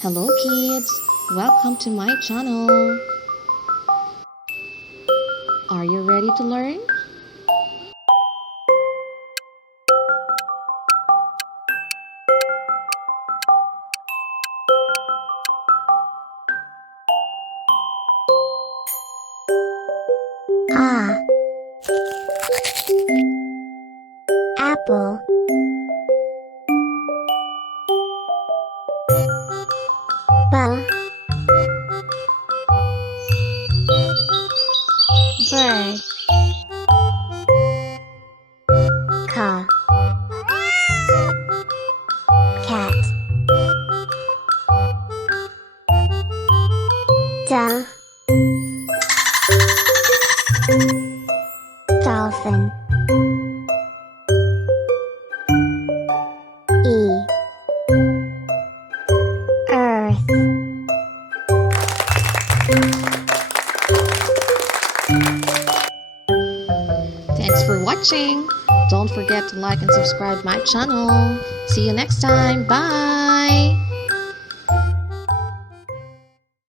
Hello kids, welcome to my channel. Are you ready to learn? Apple. Bird. Car. Cat. Duck. Dolphin. Earth. Thanks for watching. Don't forget to like and subscribe my channel. See you next time. Bye.